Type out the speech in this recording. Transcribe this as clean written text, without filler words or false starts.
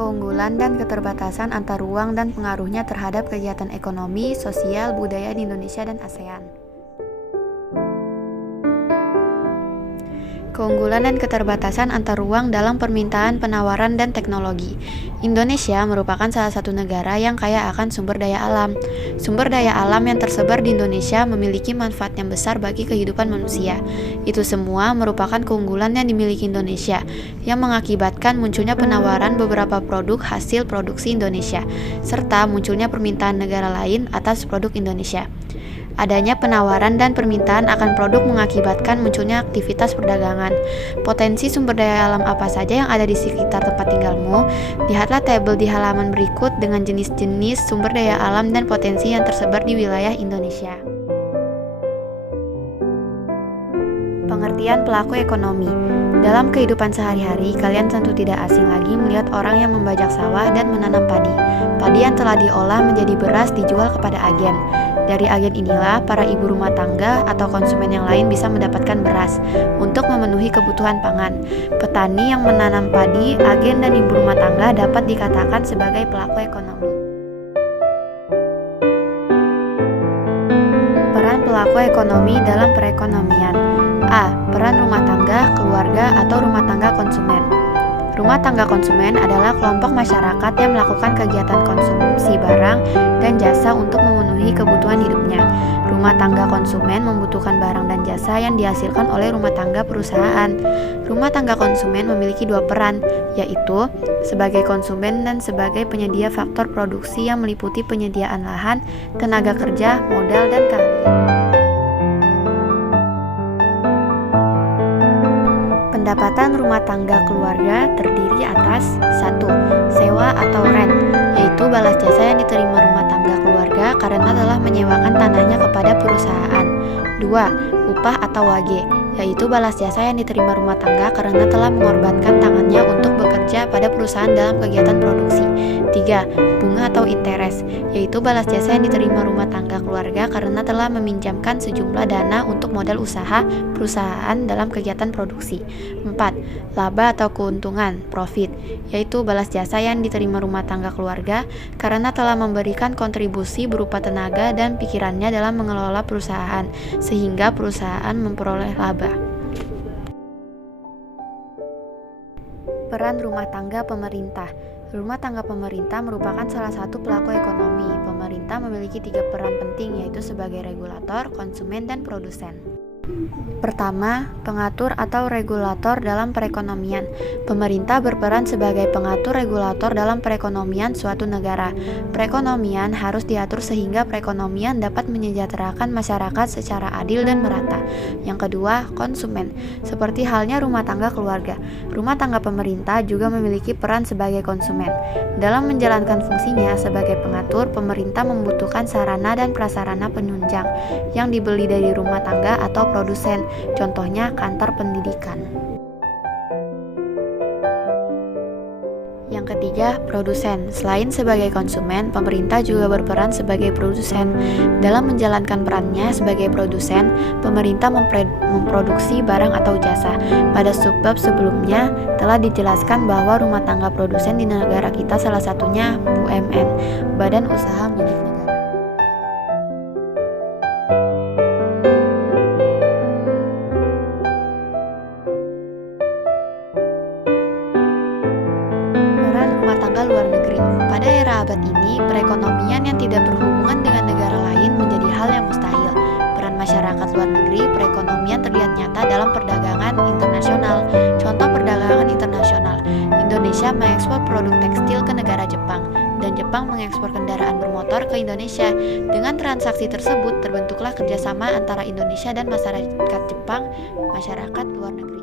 Keunggulan dan keterbatasan antar ruang dan pengaruhnya terhadap kegiatan ekonomi, sosial, budaya di Indonesia dan ASEAN. Keunggulan dan keterbatasan antar ruang dalam permintaan, penawaran, dan teknologi. Indonesia merupakan salah satu negara yang kaya akan sumber daya alam. Sumber daya alam yang tersebar di Indonesia memiliki manfaat yang besar bagi kehidupan manusia. Itu semua merupakan keunggulan yang dimiliki Indonesia, yang mengakibatkan munculnya penawaran beberapa produk hasil produksi Indonesia, serta munculnya permintaan negara lain atas produk Indonesia. Adanya penawaran dan permintaan akan produk mengakibatkan munculnya aktivitas perdagangan. Potensi sumber daya alam apa saja yang ada di sekitar tempat tinggalmu? Lihatlah tabel di halaman berikut dengan jenis-jenis sumber daya alam dan potensi yang tersebar di wilayah Indonesia. Pengertian pelaku ekonomi. Dalam kehidupan sehari-hari, kalian tentu tidak asing lagi melihat orang yang membajak sawah dan menanam padi. Padi yang telah diolah menjadi beras dijual kepada agen. Dari agen inilah, para ibu rumah tangga atau konsumen yang lain bisa mendapatkan beras untuk memenuhi kebutuhan pangan. Petani yang menanam padi, agen dan ibu rumah tangga dapat dikatakan sebagai pelaku ekonomi. Peran pelaku ekonomi dalam perekonomian. A. Peran rumah tangga, keluarga, atau rumah tangga konsumen. Rumah tangga konsumen adalah kelompok masyarakat yang melakukan kegiatan konsumsi barang dan jasa untuk memenuhi kebutuhan hidupnya. Rumah tangga konsumen membutuhkan barang dan jasa yang dihasilkan oleh rumah tangga perusahaan. Rumah tangga konsumen memiliki dua peran, yaitu sebagai konsumen dan sebagai penyedia faktor produksi yang meliputi penyediaan lahan, tenaga kerja, modal, dan keahlian. Pendapatan rumah tangga keluarga terdiri atas 1. Sewa atau rent, yaitu balas jasa yang diterima rumah tangga keluarga karena telah menyewakan tanahnya kepada perusahaan. 2. Upah atau wage, yaitu balas jasa yang diterima rumah tangga karena telah mengorbankan tangannya untuk bekerja pada perusahaan dalam kegiatan produksi. 3. Bunga atau interest, yaitu balas jasa yang diterima rumah tangga keluarga karena telah meminjamkan sejumlah dana untuk modal usaha perusahaan dalam kegiatan produksi. 4. Laba atau keuntungan, profit, yaitu balas jasa yang diterima rumah tangga keluarga karena telah memberikan kontribusi berupa tenaga dan pikirannya dalam mengelola perusahaan, sehingga perusahaan memperoleh laba. Peran rumah tangga pemerintah. Rumah tangga pemerintah merupakan salah satu pelaku ekonomi. Pemerintah memiliki 3 peran penting, yaitu sebagai regulator, konsumen, dan produsen. Pertama, pengatur atau regulator dalam perekonomian. Pemerintah berperan sebagai pengatur regulator dalam perekonomian suatu negara. Perekonomian harus diatur sehingga perekonomian dapat menyejahterakan masyarakat secara adil dan merata. Yang kedua, konsumen. Seperti halnya rumah tangga keluarga, rumah tangga pemerintah juga memiliki peran sebagai konsumen. Dalam menjalankan fungsinya sebagai pengatur, pemerintah membutuhkan sarana dan prasarana penunjang yang dibeli dari rumah tangga atau produsen, contohnya kantor pendidikan. Yang ketiga, produsen. Selain sebagai konsumen, pemerintah juga berperan sebagai produsen. Dalam menjalankan perannya sebagai produsen, pemerintah memproduksi barang atau jasa. Pada subbab sebelumnya telah dijelaskan bahwa rumah tangga produsen di negara kita salah satunya BUMN, Badan Usaha Milik Negara. Rumah tangga luar negeri. Pada era abad ini, perekonomian yang tidak berhubungan dengan negara lain menjadi hal yang mustahil. Peran masyarakat luar negeri perekonomian terlihat nyata dalam perdagangan internasional. Contoh perdagangan internasional, Indonesia mengekspor produk tekstil ke negara Jepang, dan Jepang mengekspor kendaraan bermotor ke Indonesia. Dengan transaksi tersebut, terbentuklah kerjasama antara Indonesia dan masyarakat Jepang, masyarakat luar negeri.